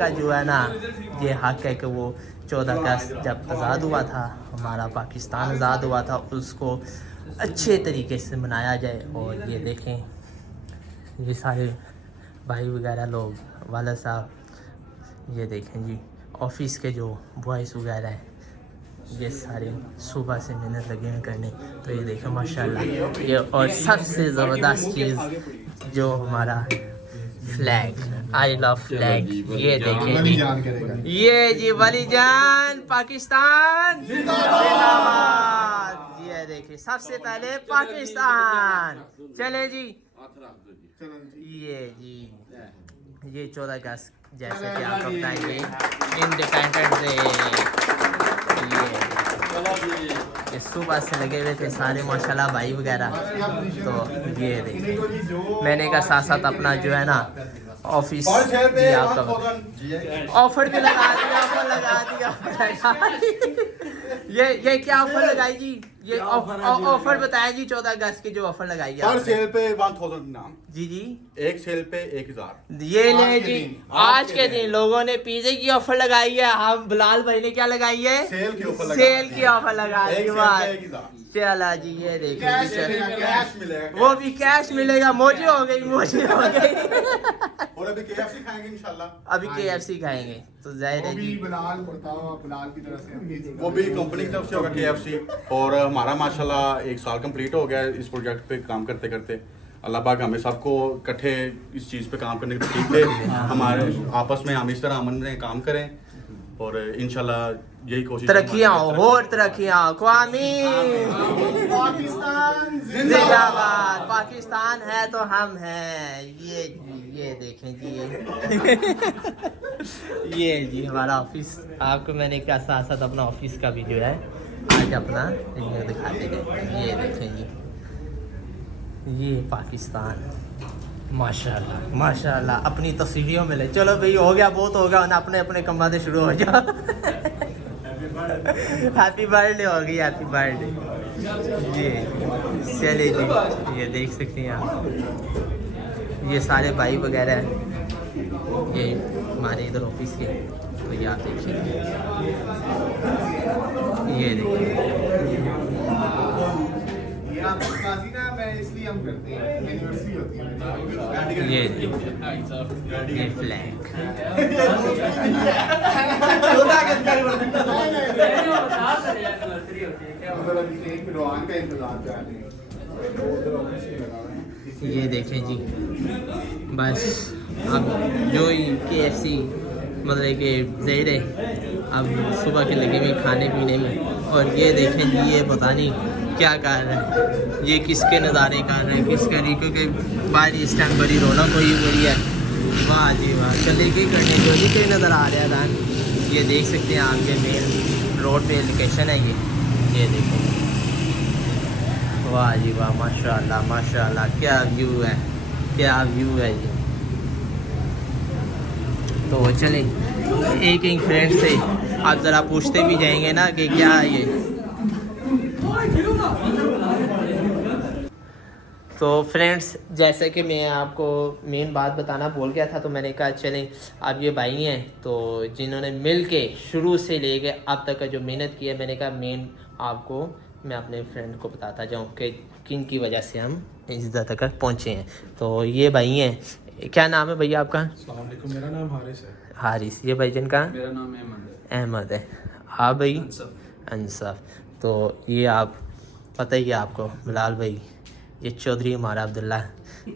का जो है ना ये हक है कि वो 14 अगस्त जब आज़ाद हुआ था, हमारा पाकिस्तान आज़ाद हुआ था, उसको अच्छे तरीके से मनाया जाए। और ये देखें ये सारे भाई वगैरह लोग, वाला साहब, ये देखें जी ऑफिस के जो बॉयज़ वगैरह हैं, ये सारे सुबह से मेहनत लगे हैं करने। तो ये देखें माशाल्लाह ये, और सबसे ज़बरदस्त चीज़ जो हमारा फ्लैग, आई लव फ्लैग, ये देखें जी, ये जी वली जान पाकिस्तान जिंदाबाद। ये देखिए सबसे पहले पाकिस्तान, चले जी, ये जी ये 14 अगस्त जैसे कि आपको बताएंगे इंडिपेंडेंस डे। ये सुबह से लगे हुए थे सारे माशाल्लाह भाई वगैरह। तो ये देखिए मैंने का साथ साथ अपना जो है ना ऑफिस ऑफर भी लगा दिया, ऑफर लगा दिया। ये क्या ऑफर लगाई जी, ये ऑफर बताया जी 14 अगस्त की जो ऑफर लगाई है हर सेल पे 1000 नाम जी जी, एक सेल पे 1000। ये ले जी आज के दिन लोगों ने पिज़्ज़े की ऑफर लगाई है, हम बिलाल भाई ने क्या लगाई है, सेल की ऑफर सेल की ऑफर लगाई है। चला जी ये देखिए कैश मिलेगा, वो भी कैश मिलेगा, मोजी हो गई, मोजी हो गई। और अभी KFC खाएंगे इंशाल्लाह, अभी KFC खाएंगे तो जाहिर है जी बिलाल की तरफ से, वो भी कंपनी की तरफ से होगा KFC। और हमारा माशाल्लाह 1 साल कंप्लीट हो गया इस प्रोजेक्ट पे काम करते करते। अल्लाह पाक हमें सबको इकट्ठे इस चीज़ पे काम करने की तौफीक दे, हमारे आपस में हम इस तरह अमन में काम करें और इंशाल्लाह यही कोशिश, तरक्कियां और तरक्कियां, पाकिस्तान जिंदाबाद, पाकिस्तान है तो हम हैं। ये देखें जी ये जी हमारा ऑफिस, आपको मैंने क्या साथ साथ अपना ऑफिस का भी जो है आज अपना रिव्यू दिखाते हैं। ये देखें जी ये पाकिस्तान, माशाल्लाह माशाल्लाह अपनी तस्वीरों में ले। चलो भाई हो गया, बहुत हो गया ना, अपने अपने कमाते शुरू हो जाओ। हैप्पी बर्थडे हो गई, हैप्पी बर्थडे। ये चले जी ये देख सकते हैं आप, ये सारे भाई वगैरह हैं, ये हमारे इधर ऑफिस के। तो ये आप देखिए, ये देखिए इसलिए हम करते हैं, एनिवर्सरी होती है। ये फ्लैग ये देखें जी, बस अब जो ही KFC मतलब कि ज़ाहिर है अब सुबह के लगे हुए खाने पीने में। और ये देखें जी ये पता नहीं क्या कर रहे हैं, ये किसके नज़ारे कर रहे हैं, किसके नहीं, क्योंकि बाहर इस टाइम बड़ी रौनक हुई हुई है। वाह जी वाह, चले गए करने जो नहीं कहीं नज़र आ रहा है दान। ये देख सकते हैं आपके मेन रोड पे लोकेशन है ये देखें, वाह जी वाह, माशाल्लाह माशाल्लाह, क्या व्यू है, क्या व्यू है ये। तो चलें एक एक फ्रेंड से आप ज़रा पूछते भी जाएंगे ना कि क्या है ये। तो फ्रेंड्स जैसे कि मैं आपको मेन बात बताना भूल गया था, तो मैंने कहा चलें अब ये भाई हैं तो जिन्होंने मिल के शुरू से लेके अब तक का जो मेहनत की है, मैंने कहा मेन आपको मैं अपने फ्रेंड को बताता जाऊं कि किन की वजह से हम इस जगह तक पहुंचे हैं। तो ये भाई हैं, क्या नाम है भैया आपका? अस्सलाम वालेकुम, मेरा नाम हारिस है। हारिस। ये भाई जिनका? मेरा नाम अहमद अहमद है। आप भाई? अंसफ। तो ये आप पता ही है आपको बिलाल भाई, ये चौधरी हमारा अब्दुल्ला।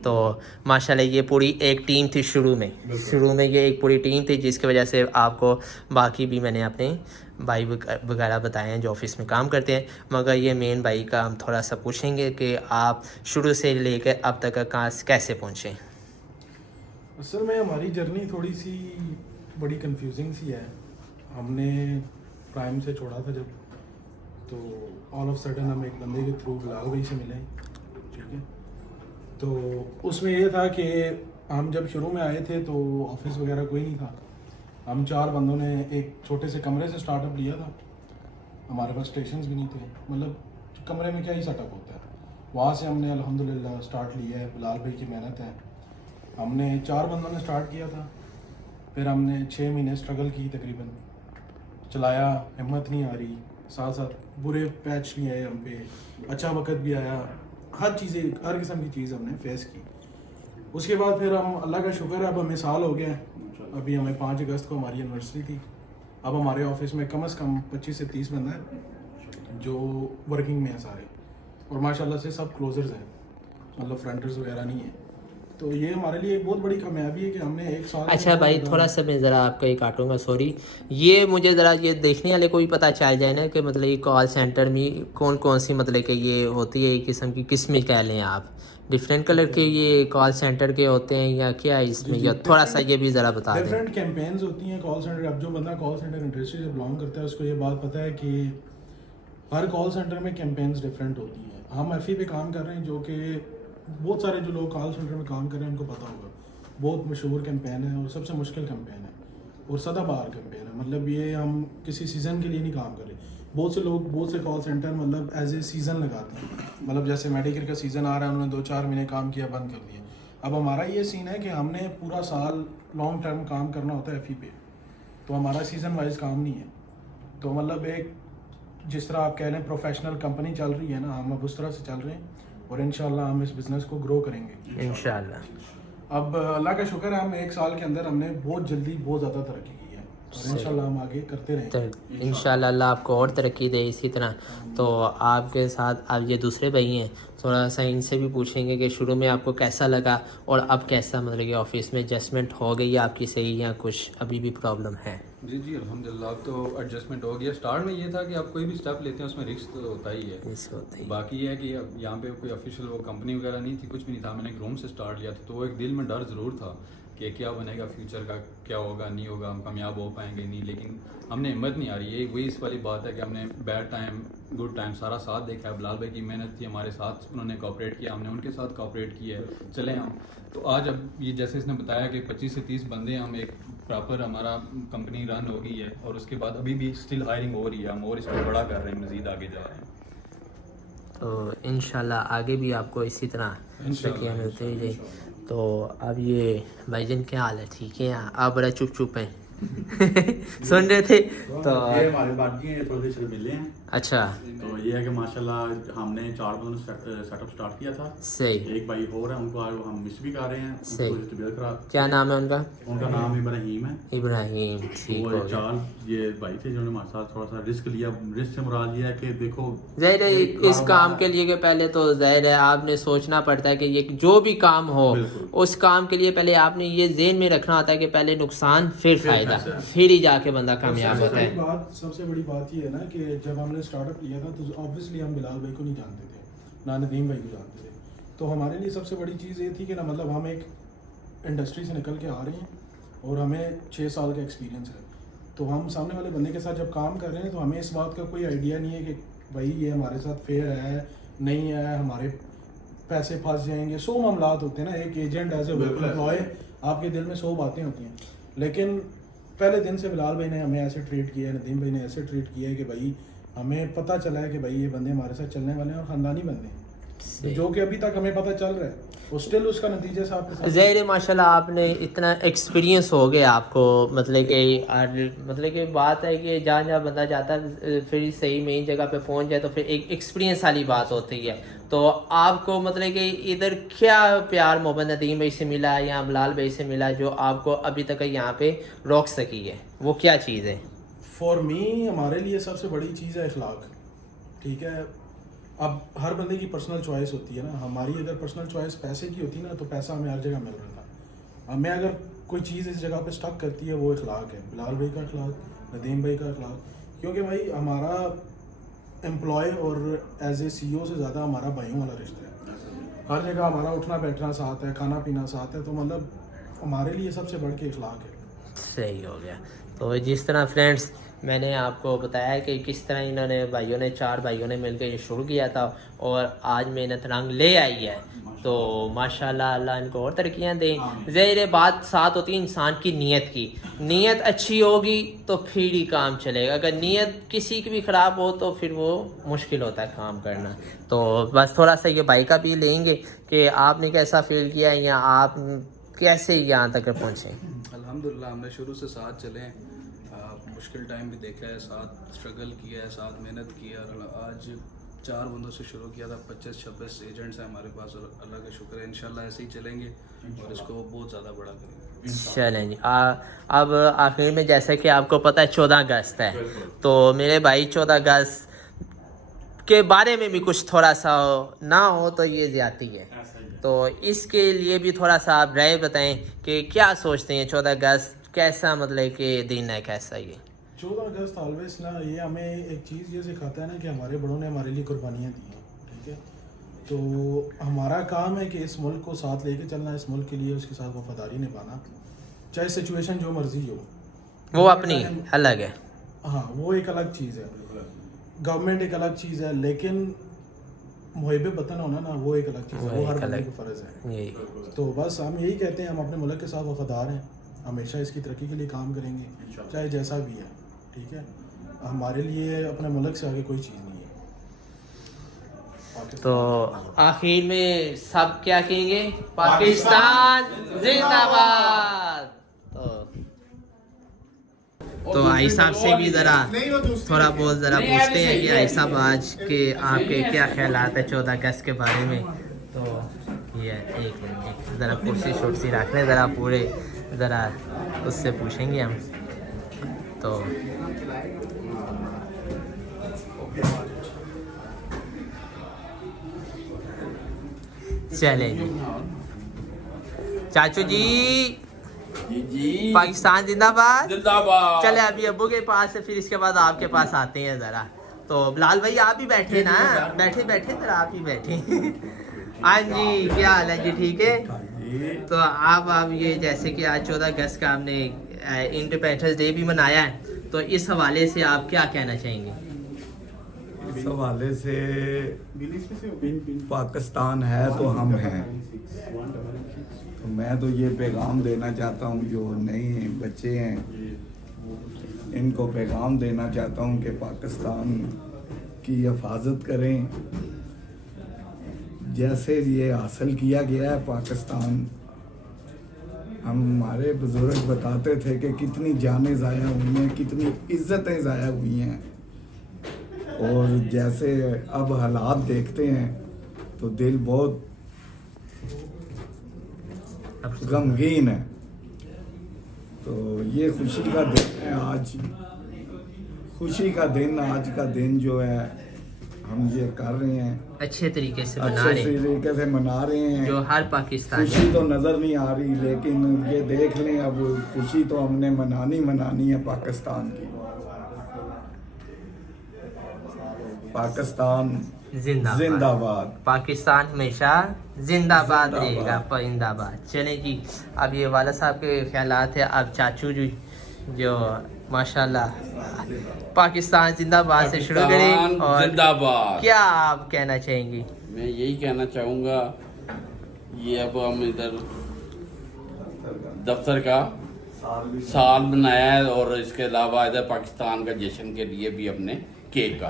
तो माशाल्लाह ये पूरी एक टीम थी शुरू में ये एक पूरी टीम थी, जिसकी वजह से आपको बाकी भी मैंने अपने भाई वगैरह बताए हैं जो ऑफिस में काम करते हैं। मगर ये मेन भाई का हम थोड़ा सा पूछेंगे कि आप शुरू से लेकर अब तक कहाँ कैसे पहुँचे। असल में हमारी जर्नी थोड़ी सी बड़ी कंफ्यूजिंग सी है। हमने प्राइम से छोड़ा था जब, तो ऑल ऑफ सडन हम एक बंदे के थ्रू बिलाल भाई से मिले, ठीक है। तो उसमें ये था कि हम जब शुरू में आए थे तो ऑफिस वगैरह कोई नहीं था। हम 4 बंदों ने एक छोटे से कमरे से स्टार्टअप लिया था। हमारे पास स्टेशंस भी नहीं थे, मतलब कमरे में क्या ही सेटअप होता है। वहाँ से हमने अल्हम्दुलिल्लाह स्टार्ट लिया है। बिलाल भाई की मेहनत है। हमने 4 बंदों ने स्टार्ट किया था फिर हमने 6 महीने स्ट्रगल की तकरीबन, चलाया, हिम्मत नहीं आ रही, साथ साथ बुरे पैच भी आए हम पे, अच्छा वक्त भी आया, हर किस्म की चीज़ हमने फेस की। उसके बाद फिर हम, अल्लाह का शुक्र है, अब हमें साल हो गया है। अभी हमें 5 अगस्त को हमारी एनिवर्सरी थी। अब हमारे ऑफिस में कम से कम 25 से 30 बंदा है जो वर्किंग में है सारे, और माशाल्लाह से सब क्लोजर्स हैं, मतलब फ्रंटर्स वगैरह नहीं है। तो ये हमारे लिए एक बहुत बड़ी कामयाबी है कि हमने 1 साल। अच्छा भाई, थोड़ा सा मैं ज़रा आपका ही काटूंगा, सॉरी। ये मुझे ज़रा ये देखने वाले को भी पता चल जाए ना कि मतलब ये कॉल सेंटर में कौन कौन सी मतलब कि ये होती है, एक किस्म की किस्में कह लें आप, डिफरेंट कलर के ये कॉल सेंटर के होते हैं या क्या है इसमें, या थोड़ा सा ये भी ज़रा बता दें। डिफरेंट कैंपेन्स होती हैं कॉल सेंटर। अब जो बंदा कॉल सेंटर इंडस्ट्री से बिलोंग करता है उसको ये बात पता है कि हर कॉल सेंटर में कैंपेन्स डिफरेंट होती हैं। हम एफई पे काम कर रहे हैं, जो कि बहुत सारे जो लोग कॉल सेंटर में काम कर रहे हैं उनको पता होगा, बहुत मशहूर कैंपेन है और सबसे मुश्किल कैंपेन है और सदाबहार कैंपेन है। मतलब ये हम किसी सीज़न के लिए नहीं काम कर रहे। बहुत से लोग, बहुत से कॉल सेंटर मतलब एज ए सीज़न लगाते हैं, मतलब जैसे मेडिकल का सीज़न आ रहा है, उन्होंने 2-4 महीने काम किया, बंद कर दिया। अब हमारा ये सीन है कि हमने पूरा साल लॉन्ग टर्म काम करना होता है एफई पे, तो हमारा सीज़न वाइज काम नहीं है। तो मतलब एक जिस तरह आप कह लें प्रोफेशनल कंपनी चल रही है ना, हम अब उस तरह से चल रहे हैं और इंशाल्लाह हम इस बिज़नेस को ग्रो करेंगे इंशाल्लाह। अब अल्लाह का शुक्र है, हम 1 साल के अंदर हमने बहुत जल्दी बहुत ज़्यादा तरक्की की है और इंशाल्लाह हम आगे करते रहेंगे। इंशाल्लाह अल्लाह आपको और तरक्की दे इसी तरह। तो आपके साथ अब ये दूसरे भाई हैं, थोड़ा सा इनसे भी पूछेंगे कि शुरू में आपको कैसा लगा और अब कैसा, मतलब कि ऑफिस में एडजस्टमेंट हो गई है आपकी सही, या कुछ अभी भी प्रॉब्लम है? जी जी अल्हम्दुलिल्लाह, अब तो एडजस्टमेंट हो गया। स्टार्ट में ये था कि आप कोई भी स्टेप लेते हैं उसमें रिस्क तो होता ही है। होता ही। बाकी ये है कि अब यहाँ पे कोई ऑफिशियल वो कंपनी वगैरह नहीं थी, कुछ भी नहीं था, मैंने एक रूम से स्टार्ट लिया था, तो एक दिल में डर ज़रूर था कि क्या बनेगा फ्यूचर का, क्या होगा नहीं होगा, हम कामयाब हो पाएंगे नहीं। लेकिन हमने हिम्मत नहीं आ रही है, वही इस वाली बात है कि हमने बैड टाइम गुड टाइम सारा साथ देखा है। बिलाल भाई की मेहनत थी हमारे साथ, उन्होंने कोऑपरेट किया, हमने उनके साथ कोऑपरेट किया है, चले हम। तो आज अब ये जैसे इसने बताया कि 25 से 30 बंदे हम एक प्रॉपर हमारा कंपनी रन हो गई है, और उसके बाद अभी भी स्टिल हायरिंग हो रही है, हम और इसको बड़ा कर रहे हैं, मज़ीद आगे जा रहे हैं। तो इंशाल्लाह आगे भी आपको इसी तरह तरक्कियाँ मिलती ही जाए। तो अब ये भाईजान क्या हाल है, ठीक है? आप बड़ा चुप चुप हैं सुन रहे थे तो ये हमारे बाकी हैं, थोड़े से मिले हैं। अच्छा, तो ये है कि माशाल्लाह हमने 4 बंदों सेटअप स्टार्ट किया था। सही। एक भाई और है, उनको आज हम मिस भी कर रहे हैं, सही। उनको तबीयत खराब। क्या नाम है उनका? उनका नाम इब्राहिम है। इब्राहिम, ठीक वो हो गया। 4 ये भाई थे जिन्होंने हमारे साथ थोड़ा सा रिस्क लिया। रिस्क से मुराद ये है कि देखो, जाहिर है इस काम के लिए कि पहले तो जाहिर है आपने सोचना पड़ता है कि ये जो भी काम हो, बिल्कुल। उस काम के लिए पहले आपने ये ज़हन में रखना होता है कि पहले नुकसान फिर फ़ायदा, फायदा। फिर ही जाके बंदा कामयाब होता है। सबसे बड़ी बात ये है ना कि जब हमने स्टार्टअप लिया था तो ऑब्वियसली हम बिलाल भाई को नहीं जानते थे, ना नदीम भाई को जानते थे। तो हमारे लिए सबसे बड़ी चीज़ ये थी कि ना, मतलब हम एक इंडस्ट्री से निकल के आ रहे हैं और हमें 6 साल का एक्सपीरियंस है। तो हम सामने वाले बंदे के साथ जब काम कर रहे हैं तो हमें इस बात का कोई आइडिया नहीं है कि भाई ये हमारे साथ फेयर है नहीं है, हमारे पैसे फंस जाएंगे। 100 मामलात होते हैं ना, एक एजेंट एज ए एम्प्लॉय आपके दिल में 100 बातें होती हैं। लेकिन पहले दिन से बिलाल भाई ने हमें ऐसे ट्रीट किया है, नदीम भाई ने ऐसे ट्रीट किया है कि भाई हमें पता चला है कि भाई ये बंदे हमारे साथ चलने वाले हैं और ख़ानदानी बंदे हैं, जो कि अभी तक हमें पता चल रहा है और स्टिल उसका नतीजा साहब के साथ ज़ाहिर है माशाल्लाह आपने इतना एक्सपीरियंस हो गया आपको, मतलब कि बात है कि जहाँ जहाँ बंदा जाता है फिर सही मेन जगह पे पहुँच जाए तो फिर एक एक्सपीरियंस वाली बात होती है। तो आपको मतलब कि इधर क्या प्यार मोहब्बत नदीम भाई से मिला या बिलाल भाई से मिला जो आपको अभी तक यहाँ पे रोक सकी है, वो क्या चीज़ है? फॉर मी हमारे लिए सबसे बड़ी चीज़ है अखलाक। ठीक है, अब हर बंदे की पर्सनल चॉइस होती है ना। हमारी अगर पर्सनल चॉइस पैसे की होती ना तो पैसा हमें हर जगह मिल रहा था। हमें अगर कोई चीज़ इस जगह पे स्टक करती है वो अखलाक है, बिलाल भाई का अखलाक, नदीम भाई का अखलाक। क्योंकि भाई हमारा एम्प्लॉय और एज ए CEO से ज़्यादा हमारा भाइयों वाला रिश्ता है। हर जगह हमारा उठना बैठना साथ है, खाना पीना साथ है, तो मतलब हमारे लिए सबसे बढ़ के अखलाक है। सही हो गया। तो जिस तरह फ्रेंड्स मैंने आपको बताया कि किस तरह इन्होंने भाइयों ने 4 भाइयों ने मिलकर ये शुरू किया था और आज मेहनत रंग ले आई है। तो माशाल्लाह अल्लाह इनको और तरक्कियाँ दें। ज़ाहिर बात साथ होती है इंसान की नीयत की। नीयत अच्छी होगी तो फिर ही काम चलेगा, अगर नीयत किसी की भी ख़राब हो तो फिर वो मुश्किल होता है काम करना। तो बस थोड़ा सा ये भाई का भी लेंगे कि आपने कैसा फील किया या आप कैसे यहाँ तक पहुँचे? अल्हम्दुलिल्लाह हमने शुरू से साथ चले हैं, मुश्किल टाइम भी देखा है, साथ स्ट्रगल किया है, साथ मेहनत की है, और आज 4 बंदों से शुरू किया था, 25-26 एजेंट्स हैं हमारे पास, और अल्लाह का शुक्र है इंशाल्लाह ऐसे ही चलेंगे और इसको बहुत ज़्यादा बड़ा करेंगे। चलें जी। अब आखिर में जैसे कि आपको पता है 14 अगस्त है, तो मेरे भाई 14 अगस्त के बारे में भी कुछ थोड़ा सा ना हो तो ये ज़्यादती है, तो इसके लिए भी थोड़ा सा आप राय बताएं कि क्या सोचते हैं 14 अगस्त कैसा मतलब कि दिन है, कैसा ये 14 अगस्त ऑलवेज ना ये हमें एक चीज़ ये सिखाता है ना कि हमारे बड़ों ने हमारे लिए कुर्बानियाँ दी हैं, ठीक है। तो हमारा काम है कि इस मुल्क को साथ लेके चलना, इस मुल्क के लिए उसके साथ वफादारी निभाना, चाहे सिचुएशन जो मर्जी हो। वो अपनी अलग है। हाँ, वो एक अलग चीज़ है, गवर्नमेंट एक अलग चीज़ है, लेकिन मुहिब वतन होना ना वो एक अलग चीज़ है, वो हर बंदे का फ़र्ज़ है। यही तो बस हम यही कहते हैं, हम अपने मुल्क के साथ वफादार हैं, हमेशा इसकी तरक्की के लिए काम करेंगे, चाहे जैसा भी है, ठीक है। हमारे लिए अपने मुल्क से आगे कोई चीज़ नहीं है। तो आखिर में सब क्या कहेंगे, पाकिस्तान जिंदाबाद। तो आई साहब से भी ज़रा थोड़ा बहुत ज़रा पूछते हैं कि आई साहब आज के आपके क्या ख्यालात है 14 अगस्त के बारे में। तो ये एक मिनट ज़रा कुर्सी शुर्सी रख लें, ज़रा पूरे ज़रा उससे पूछेंगे हम। तो चले जी चाचू जी, पाकिस्तान जिंदाबाद जिंदाबाद। चले अभी अब्बू के पास से फिर इसके बाद आपके पास आते हैं ज़रा। तो बिलाल भाई आप ही बैठे ना, बैठे बैठे ज़रा आप ही बैठे। हाँ जी, क्या हाल है जी, ठीक है। तो आप ये जैसे कि आज 14 अगस्त का आपने इंडिपेंडेंस डे भी मनाया है, तो इस हवाले से आप क्या कहना चाहेंगे? इस हवाले से पाकिस्तान है तो हम हैं, तो मैं तो ये पैगाम देना चाहता हूँ जो नए बच्चे हैं, इनको पैगाम देना चाहता हूँ कि पाकिस्तान की हिफाजत करें। जैसे ये हासिल किया गया है पाकिस्तान, हमारे बुजुर्ग बताते थे कि कितनी जानें ज़ाया हुई हैं, कितनी इज़्ज़तें ज़ाया हुई हैं, और जैसे अब हालात देखते हैं तो दिल बहुत गमगीन है। तो ये खुशी का दिन है आज, खुशी का दिन, आज का दिन जो है हम ये कर रहे हैं, अच्छे तरीके से मना अच्छे रहे हैं, तरीके से मना रहे हैं। जो हर पाकिस्तानी खुशी तो नज़र नहीं आ रही, लेकिन ये देख लें अब खुशी तो हमने मनानी है पाकिस्तान की। पाकिस्तान जिंदाबाद। पाकिस्तान हमेशा जिंदाबाद रहेगा, परिंदाबाद। चलें जी, अब ये वाला साहब के ख्यालात है। अब चाचू जी जो माशाल्लाह पाकिस्तान जिंदाबाद से शुरू करें, और जिंदाबाद। क्या आप कहना चाहेंगे? मैं यही कहना चाहूँगा, ये अब हम इधर दफ्तर का साल बनाया है, और इसके अलावा इधर पाकिस्तान का जश्न के लिए भी हमने केक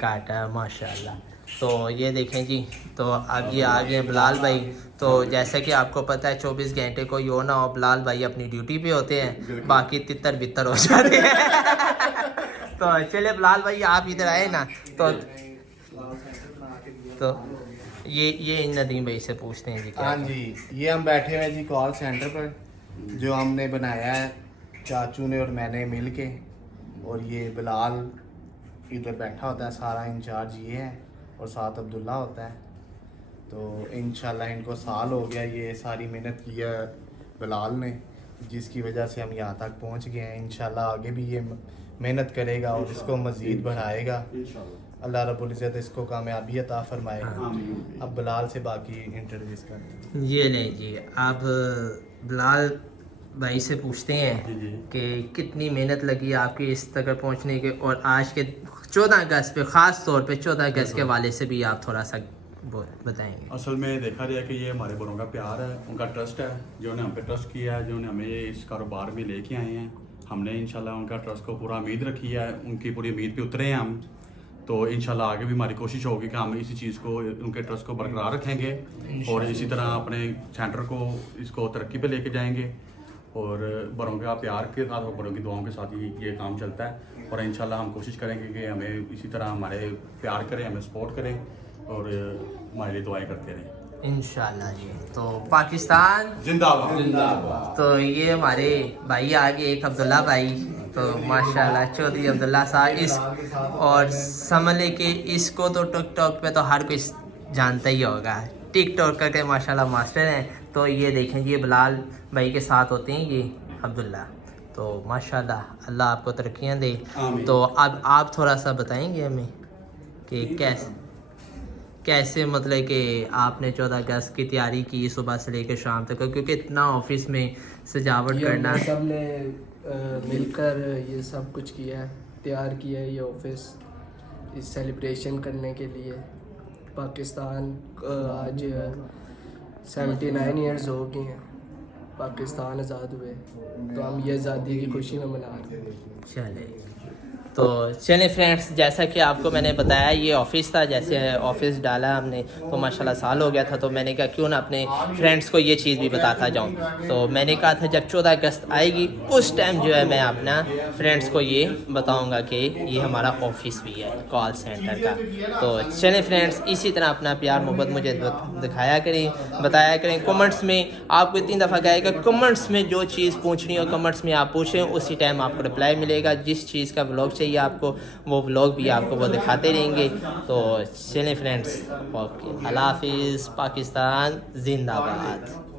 काटा है माशाल्लाह। तो ये देखें जी, तो अब ये आ गए बिलाल भाई। तो जैसे कि आपको पता है 24 घंटे को यो ना हो, बिलाल भाई अपनी ड्यूटी पे होते हैं, बाकी तितर बितर हो जाते हैं। तो चले बिलाल भाई आप इधर आए ना, तो ये नदीम भाई से पूछते हैं जी क्या। हाँ जी, ये हम बैठे हुए हैं जी कॉल सेंटर पर, जो हमने बनाया है चाचू ने और मैंने मिल के, और ये बिलाल इधर बैठा होता है, सारा इंचार्ज ये है, और साथ अब्दुल्ला होता है। तो इंशाल्लाह इनको साल हो गया, ये सारी मेहनत की है बिलाल ने, जिसकी वजह से हम यहाँ तक पहुँच गए हैं। इंशाल्लाह आगे भी ये मेहनत करेगा और इसको मज़ीद बढ़ाएगा। अल्लाह रब्बुल इज़्ज़त इसको कामयाबी अता फरमाएगा। अब बिलाल से बाकी इंटरव्यूज़ करते हैं। ये नहीं जी, आप बिलाल भाई से पूछते हैं कि कितनी मेहनत लगी आपकी इस तक पहुंचने के, और आज के 14 अगस्त पे, ख़ास तौर पे 14 अगस्त के वाले से भी आप थोड़ा सा बताएंगे। असल में देखा जाए कि ये हमारे बड़ों का प्यार है, उनका ट्रस्ट है, जिन्होंने हम पे ट्रस्ट किया है, जिन्होंने हमें इस कारोबार में लेके आए हैं। हमने इंशाल्लाह उनका ट्रस्ट को पूरा उम्मीद रखी है, उनकी पूरी उम्मीद पे उतरे हैं हम। तो इंशाल्लाह आगे भी हमारी कोशिश होगी कि हम इसी चीज़ को, उनके ट्रस्ट को बरकरार रखेंगे, और इसी तरह अपने सेंटर को इसको तरक्की पे लेके जाएंगे। और बड़ों का प्यार के साथ और बड़ों की दुआओं के साथ ही ये काम चलता है। और इंशाल्लाह हम कोशिश करेंगे कि हमें इसी तरह हमारे प्यार करें, हमें सपोर्ट करें और हमारे लिए दुआएं करते रहें इंशाल्लाह जी। तो पाकिस्तान जिंदाबाद। जिंदाबाद। तो ये हमारे भाई आगे एक अब्दुल्ला भाई, तो माशाल्लाह चौधरी अब्दुल्ला साहब इस और समझ के इसको तो टिकटॉक पे तो हर कोई जानता ही होगा, टिकटॉक के माशाल्लाह मास्टर हैं। तो ये देखें ये बिलाल भाई के साथ होते हैं ये अब्दुल्ला। तो माशाल्लाह अल्लाह आपको तरक्कियां दे। आमीन। तो अब आप थोड़ा सा बताएंगे हमें कि कैसे मतलब कि आपने 14 अगस्त की तैयारी की सुबह से लेकर शाम तक, क्योंकि इतना ऑफिस में सजावट करना। सब ने मिलकर ये सब कुछ किया है, तैयार किया है ये ऑफिस इस सेलिब्रेशन करने के लिए। पाकिस्तान आज 79 ईयर्स हो गए हैं पाकिस्तान आज़ाद हुए, तो हम ये आज़ादी की खुशी में मना रहे हैं। चले तो चलें फ्रेंड्स, जैसा कि आपको मैंने बताया ये ऑफिस था, जैसे ऑफिस डाला हमने तो माशाल्लाह साल हो गया था। तो मैंने कहा क्यों ना अपने फ्रेंड्स को ये चीज़ भी बताता जाऊं। तो मैंने कहा था जब 14 अगस्त आएगी उस टाइम जो है मैं अपना फ्रेंड्स को ये बताऊंगा कि ये हमारा ऑफिस भी है कॉल सेंटर का। तो चलें फ्रेंड्स, इसी तरह अपना प्यार मोहब्बत मुझे दिखाया करें, बताया करें। कमेंट्स में आपको इतनी दफ़ा कहेगा कमेंट्स में जो चीज़ पूछनी हो कमेंट्स में आप पूछें, उसी टाइम आपको रिप्लाई मिलेगा। जिस चीज़ का व्लॉग चाहिए आपको वो व्लॉग भी आपको वो दिखाते रहेंगे। तो चलें फ्रेंड्स, ओके, अल्लाह हाफिज़, पाकिस्तान जिंदाबाद।